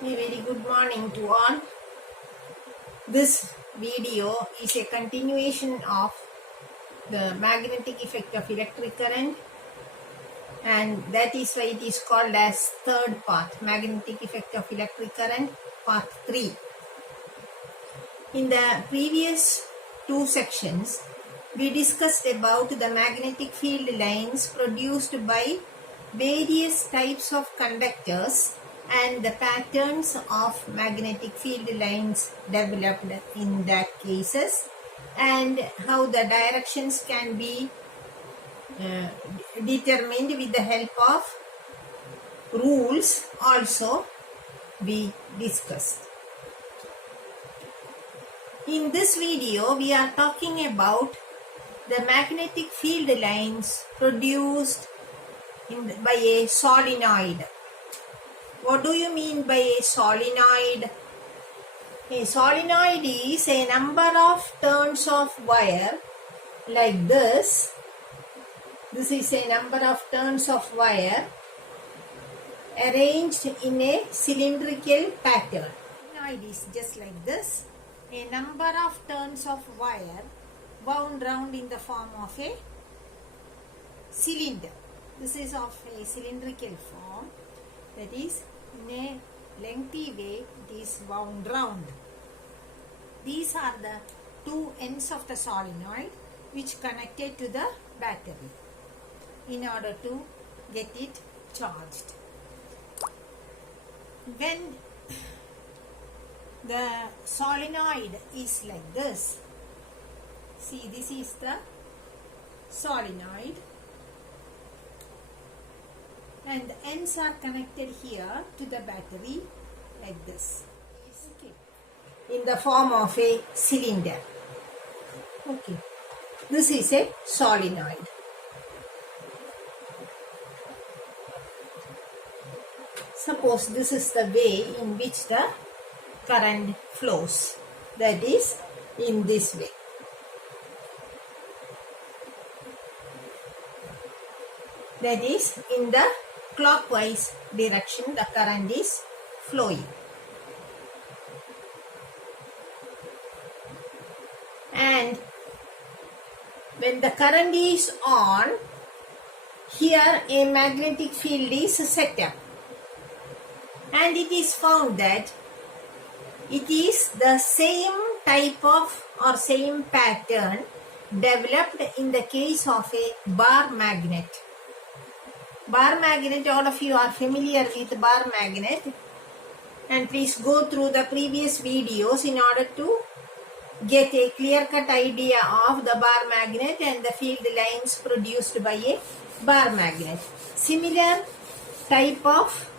A very good morning to all. This video is a continuation of the magnetic effect of electric current, and that is why it is called as third part, magnetic effect of electric current, part 3. In the previous two sections, we discussed about the magnetic field lines produced by various types of conductors and the patterns of magnetic field lines developed in that cases, and how the directions can be determined with the help of rules also we discussed. In this video, we are talking about the magnetic field lines produced by a solenoid. What do you mean by a solenoid? A solenoid is a number of turns of wire like this. This is a number of turns of wire arranged in a cylindrical pattern. Solenoid is just like this. A number of turns of wire wound round in the form of a cylinder. This is of a cylindrical form, that is in a lengthy way it is wound round. These are the two ends of the solenoid which connected to the battery in order to get it charged. When the solenoid is like this, see, this is the solenoid and the ends are connected here to the battery like this, okay, in the form of a cylinder. Okay, this is a solenoid. Suppose this is the way in which the current flows, that is in this way. That is in the clockwise direction the current is flowing. And when the current is on, here a magnetic field is set up, and it is found that it is the same type of or same pattern developed in the case of a bar magnet. Bar magnet, all of you are familiar with bar magnet, and please go through the previous videos in order to get a clear-cut idea of the bar magnet and the field lines produced by a bar magnet. Similar type of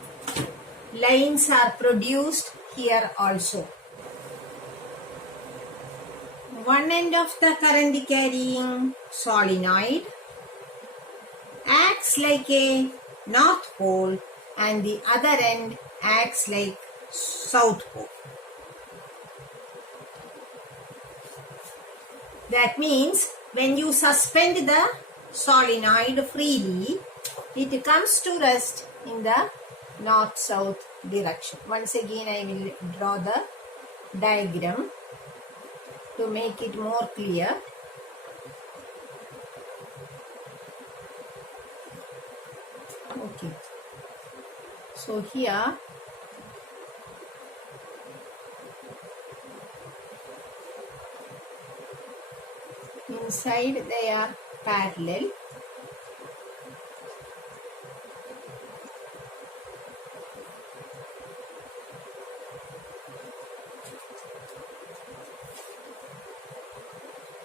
lines are produced here also. One end of the current carrying solenoid acts like a north pole and the other end acts like south pole. That means when you suspend the solenoid freely, it comes to rest in the north-south direction. Once again I will draw the diagram to make it more clear. Okay, so here inside they are parallel,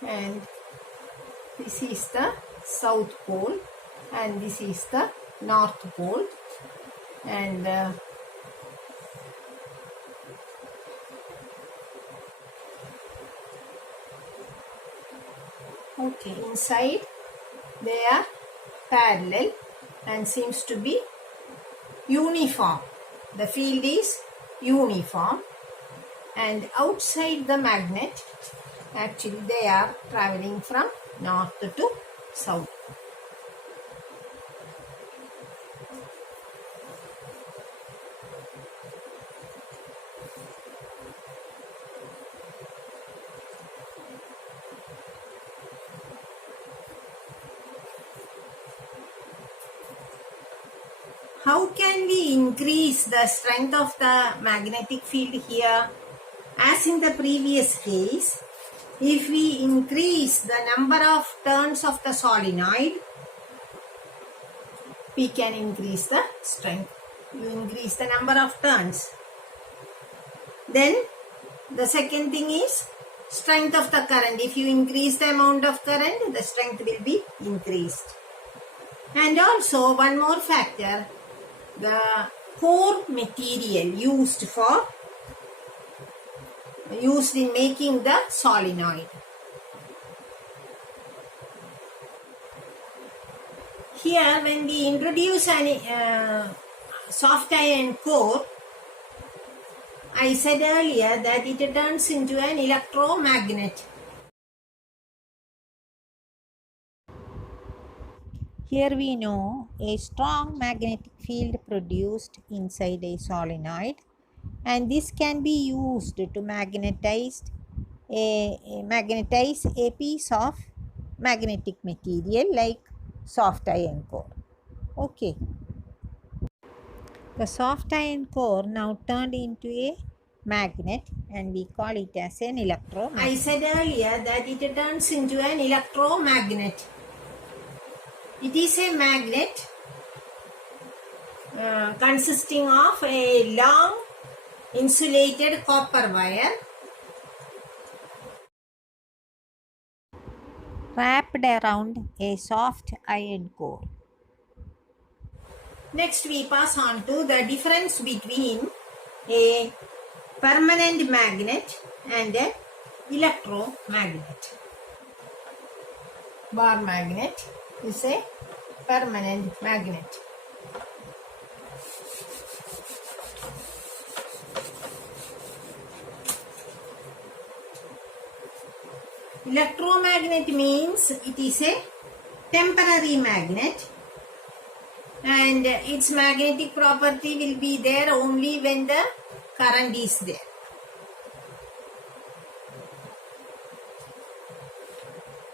and this is the south pole and this is the north pole, and okay, inside they are parallel and seems to be uniform. The field is uniform, and outside the magnet actually they are traveling from north to south. how can we increase the strength of the magnetic field here? As in the previous case, if we increase the number of turns of the solenoid, we can increase the strength. You increase the number of turns. Then the second thing is strength of the current. If you increase the amount of current, the strength will be increased. And also one more factor, the core material used in making the solenoid. Here, when we introduce an soft iron core, I said earlier that it turns into an electromagnet. Here we know a strong magnetic field produced inside a solenoid, and this can be used to magnetize a piece of magnetic material like soft iron core. Okay. The soft iron core now turned into a magnet, and we call it as an electromagnet. I said earlier that it turns into an electromagnet. It is a magnet consisting of a long insulated copper wire wrapped around a soft iron core. Next, we pass on to the difference between a permanent magnet and an electromagnet. Bar magnet is a permanent magnet. Electromagnet means it is a temporary magnet, and its magnetic property will be there only when the current is there.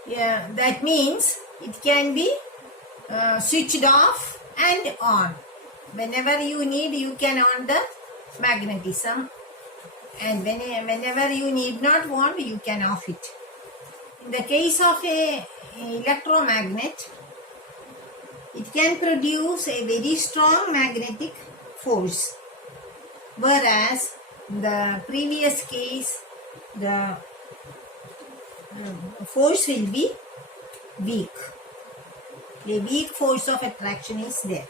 Yeah, that means it can be switched off and on. Whenever you need, you can on the magnetism, and whenever you need not want, you can off it. In the case of a electromagnet, it can produce a very strong magnetic force, whereas in the previous case, the force will be weak. A weak force of attraction is there.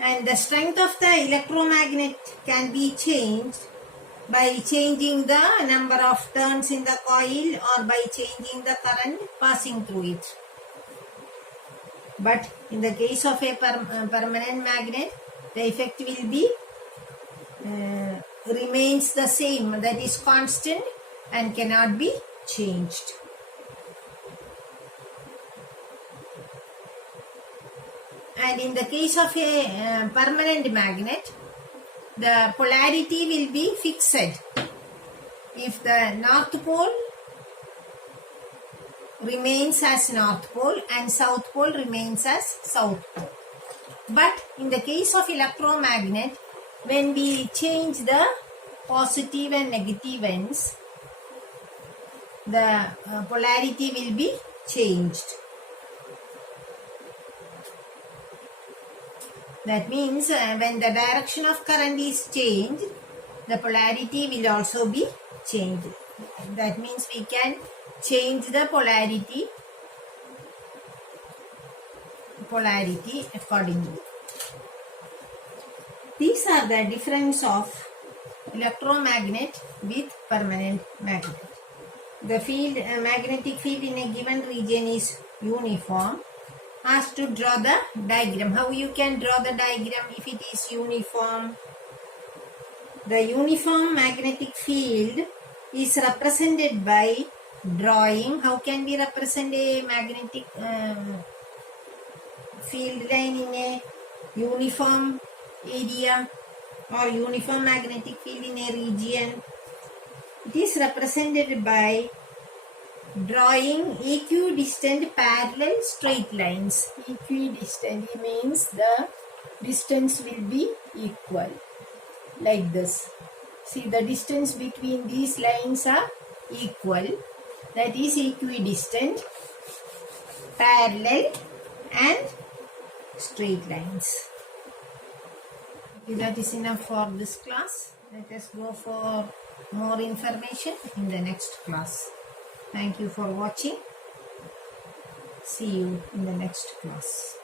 And the strength of the electromagnet can be changed by changing the number of turns in the coil or by changing the current passing through it. But in the case of a permanent magnet, the effect will be remains the same, that is constant and cannot be changed. And in the case of a permanent magnet, the polarity will be fixed. If the north pole remains as north pole and south pole remains as south pole. But in the case of electromagnet, when we change the positive and negative ends, the polarity will be changed. That means when the direction of current is changed, the polarity will also be changed. That means we can change the polarity accordingly. These are the difference of electromagnet with permanent magnet. The field, magnetic field in a given region is uniform. Asked to draw the diagram. How you can draw the diagram if it is uniform? The uniform magnetic field is represented by drawing. How can we represent a magnetic field line in a uniform area or uniform magnetic field in a region? It is represented by Drawing equidistant parallel straight lines. Equidistant means the distance will be equal, like this. See, the distance between these lines are equal. That is equidistant, parallel and straight lines. Okay, that is enough for this class. Let us go for more information in the next class. Thank you for watching. See you in the next class.